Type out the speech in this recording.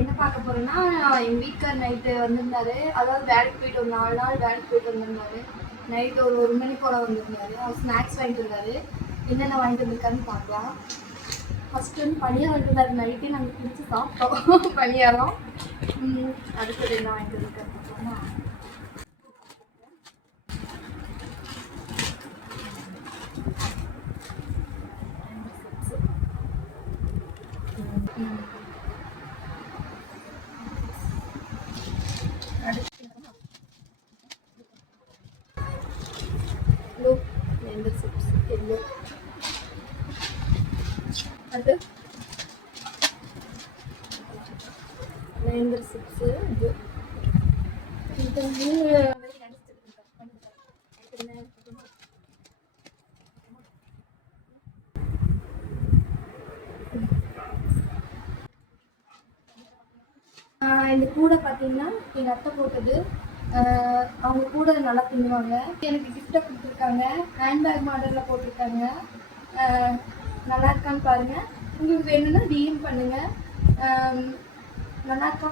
என்ன பார்க்க போகிறேன்னா, எங்கள் வீட்டுக்கார் நைட்டு வந்திருந்தாரு. அதாவது வேலைக்கு போயிட்டு ஒரு 4 நாள் வேலைக்கு போயிட்டு வந்திருந்தாரு. நைட்டு ஒரு 1 மணி போல் வந்திருந்தாரு. அவர் ஸ்நாக்ஸ் வாங்கிட்டு வந்தாரு. என்னென்ன வாங்கிட்டு வந்திருக்காருன்னு பார்க்கலாம். ஃபஸ்ட்டு வந்து பனியாரம் வாங்கிட்டு வந்தாரு. நைட்டே நாங்கள் பிடிச்சி சாப்பிட்டோம் பனியாரம். அடுத்தது என்ன வாங்கிட்டு வந்திருக்காரு பார்க்கலாமா? எந்த சிப்ஸ் எல்லோ அது நேந்திர சிப்ஸு இது இது 3 இந்த கூடை பார்த்தீங்கன்னா எங்கள் அத்தை போட்டது. அவங்க கூட நல்லா பின்னுவாங்க. எனக்கு கிஃப்ட்டை கொடுத்துருக்காங்க. ஹேண்ட்பேக் மாடலில் போட்டிருக்காங்க. நல்லா இருக்கான்னு பாருங்கள். உங்களுக்கு வேணும்னா டிஎம் பண்ணுங்கள். நல்லா இருக்கா?